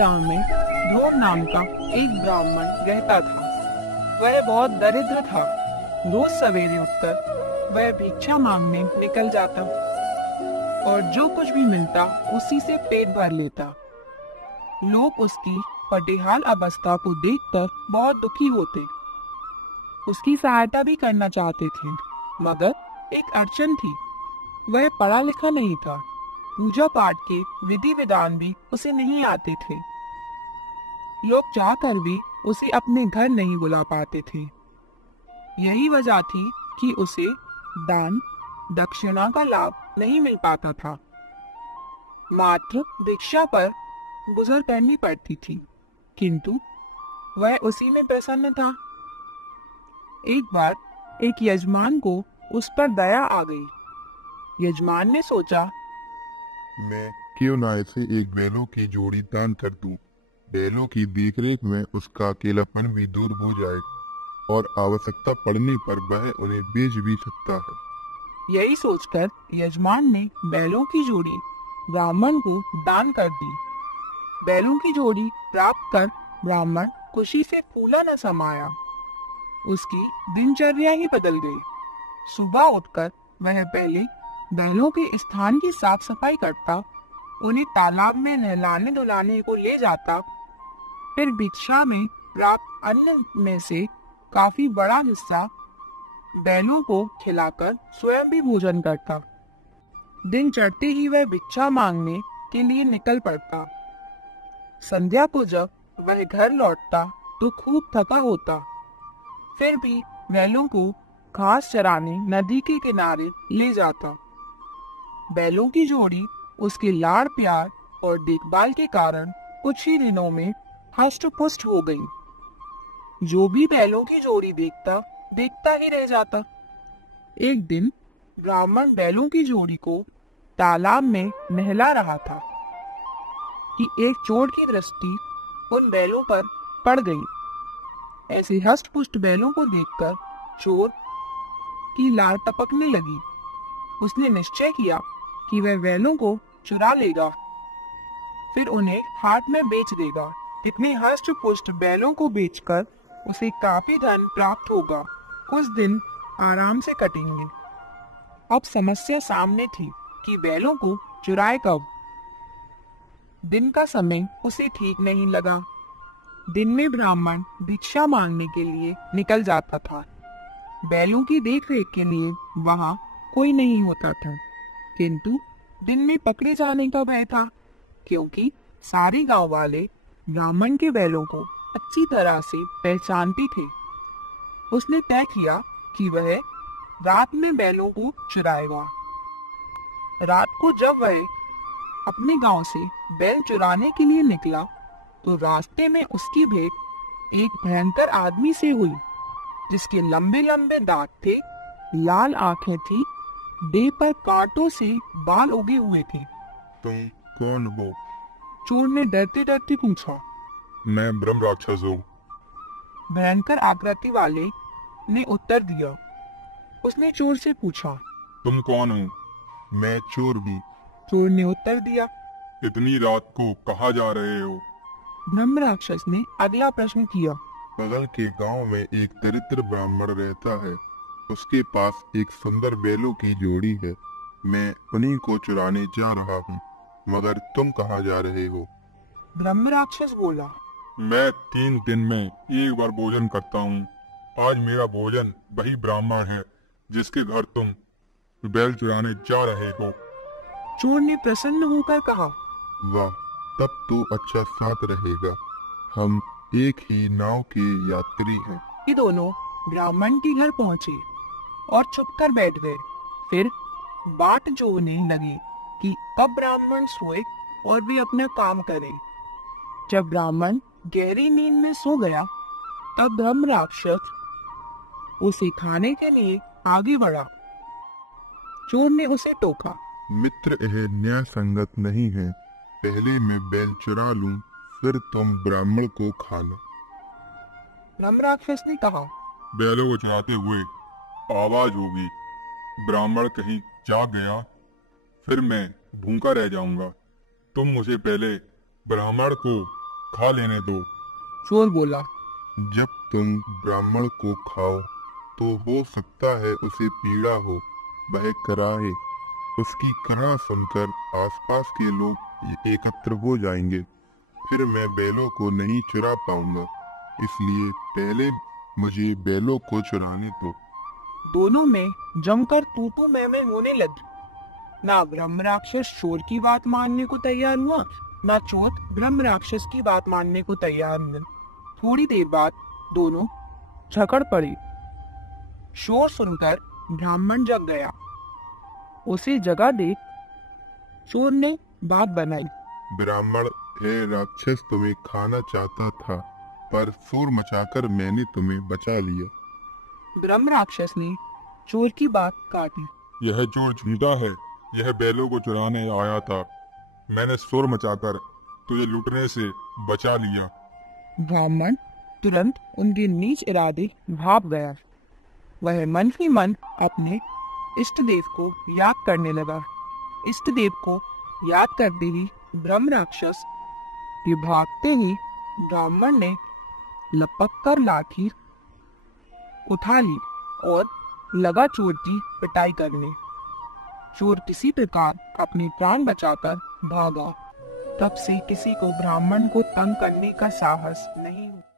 गांव में ध्रुव नाम का एक ब्राह्मण रहता था। वह बहुत दरिद्र था। रोज सवेरे उठकर वह भिक्षा मांगने निकल जाता और जो कुछ भी मिलता उसी से पेट भर लेता। लोग उसकी पटेहाल अवस्था को देखकर बहुत दुखी होते। उसकी सहायता भी करना चाहते थे, मगर एक अड़चन थी। वह पढ़ा लिखा नहीं था। पूजा पाठ के विधि विधान भी उसे नहीं आते थे। लोग चाहकर भी उसे अपने घर नहीं बुला पाते थे। यही वजह थी कि उसे दान दक्षिणा का लाभ नहीं मिल पाता था। मात्र भिक्षा पर गुजर करनी पड़ती थी, किंतु वह उसी में प्रसन्न था। एक बार एक यजमान को उस पर दया आ गई। यजमान ने सोचा, मैं क्यों ना ऐसे एक बैलों की जोड़ी दान कर दूं। बैलों की देखरेख में उसका अकेलापन भी दूर हो जाएगा और आवश्यकता पड़ने पर वह उन्हें बेच भी सकता है। यही सोचकर यजमान ने बैलों की जोड़ी ब्राह्मण को दान कर दी। बैलों की जोड़ी प्राप्त कर ब्राह्मण खुशी से फूला न समाया। उसकी दिनचर्या ही बदल गई। सुबह उठकर वह पहले बैलों के स्थान की साफ सफाई करता, उन्हें तालाब में नहलाने धुलाने को ले जाता, फिर भिक्षा में प्राप्त अन्न में से काफी बड़ा हिस्सा बैलों को खिलाकर स्वयं भी भोजन करता। दिन चढ़ते ही वह भिक्षा मांगने के लिए निकल पड़ता। संध्या को जब वह घर लौटता तो खूब थका होता। फिर भी बैलों को घास चराने नदी के किनारे ले जाता। बैलों की जोड़ी उसके लाड़ प्यार और देखभाल के कारण कुछ ही दिनों में हष्ट पुष्ट हो गई। जो भी बैलों की जोड़ी देखता देखता ही रह जाता। एक दिन ब्राह्मण बैलों की जोड़ी को तालाब में नहला रहा था कि एक चोर की दृष्टि उन बैलों पर पड़ गई। ऐसे हष्ट पुष्ट बैलों को देखकर चोर की लार टपकने लगी। उसने निश्चय किया कि वह बैलों को चुरा लेगा, फिर उन्हें हाट में बेच देगा। इतने हष्ट पुष्ट बैलों को बेचकर उसे काफी धन प्राप्त होगा। कुछ दिन आराम से कटेंगे। अब समस्या सामने थी कि बैलों को चुराए कब। दिन का समय उसे ठीक नहीं लगा। दिन में ब्राह्मण भिक्षा मांगने के लिए निकल जाता था। बैलों की देखरेख के लिए वहां कोई नहीं होता था, किंतु दिन में पकड़े जाने का भय था, क्योंकि सारे गांव वाले ब्राह्मण के बैलों को अच्छी तरह से पहचानते थे। उसने तय किया कि वह रात में बैलों को चुराएगा। रात को जब वह अपने गांव से बैल चुराने के लिए निकला तो रास्ते में उसकी भेंट एक भयंकर आदमी से हुई, जिसके लंबे लंबे दांत थे, लाल आंखें थी, देह पर कांटों से बाल उगे हुए थे। तुम कौन हो? चोर ने डरते डरते पूछा। मैं ब्रह्म राक्षस हूँ। भयंकर आकृति वाले ने उत्तर दिया। उसने चोर से पूछा, तुम कौन हो? मैं चोर हूँ। चोर ने उत्तर दिया। इतनी रात को कहाँ जा रहे हो? ब्रह्म राक्षस ने अगला प्रश्न किया। बगल के गांव में एक दरिद्र ब्राह्मण रहता है। उसके पास एक सुंदर बैलों की जोड़ी है। मैं उन्हीं को चुराने जा रहा हूँ। मगर तुम कहाँ जा रहे हो? ब्रह्म राक्षस बोला, मैं 3 दिन में एक बार भोजन करता हूँ। आज मेरा भोजन वही ब्राह्मण है जिसके घर तुम बैल चुराने जा रहे हो। चोर ने प्रसन्न होकर कहा, वाह, तब तो अच्छा साथ रहेगा। हम एक ही नाव के यात्री हैं। ये दोनों ब्राह्मण के घर पहुँचे और छुपकर बैठ गए। फिर बाट जोहने लगे कि कब ब्राह्मण सोए और वे अपना काम करें। जब ब्राह्मण गहरी नींद में सो गया, तब ब्रह्म राक्षस उसे खाने के लिए आगे बढ़ा। चोर ने उसे टोका, मित्र, यह न्याय संगत नहीं है। पहले मैं बैल चुरा लूं, फिर तुम ब्राह्मण को खाना। ब्रह्म राक्षस ने कहा, बैलों को चुराते हुए आवाज होगी। ब्राह्मण कहीं जाग गया, फिर मैं भूखा रह जाऊंगा। तुम मुझे पहले ब्राह्मण को खा लेने दो। चोर बोला। जब तुम ब्राह्मण को खाओ तो हो सकता है उसे पीड़ा हो, वह कराहे। उसकी करा सुनकर आसपास के लोग एकत्र हो जाएंगे, फिर मैं बैलों को नहीं चुरा पाऊंगा, इसलिए पहले मुझे बैलों को चुराने दो। दोनों में जमकर तू मैं होने लगी। ना ब्रह्म राक्षस चोर की बात मानने को तैयार हुआ, ना चोर ब्रह्म राक्षस की बात मानने को तैयार हुआ। थोड़ी देर बाद दोनों झगड़ पड़े। शोर सुनकर ब्राह्मण जग गया। उसे जगा देख चोर ने बात बनाई। ब्राह्मण, हे राक्षस, तुम्हें खाना चाहता था, पर शोर मचाकर मैंने तुम्हें बचा लिया। ब्रह्म राक्षस ने चोर की बात काटी। यह चोर झूठा है, यह बैलों को चुराने आया था। मैंने शोर मचाकर तुझे लूटने से बचा लिया। ब्राह्मण तुरंत उनके नीच इरादे भाप गया। वह मन ही मन अपने इष्ट देव को याद करने लगा। इष्ट देव को याद करते ही ब्रह्म राक्षस के भागते ही ब्राह्मण ने लपक कर लाठी उठा ली और लगा चोर की पिटाई करने। चोर किसी प्रकार अपने प्राण बचाकर भागा। तब से किसी को ब्राह्मण को तंग करने का साहस नहीं हुआ।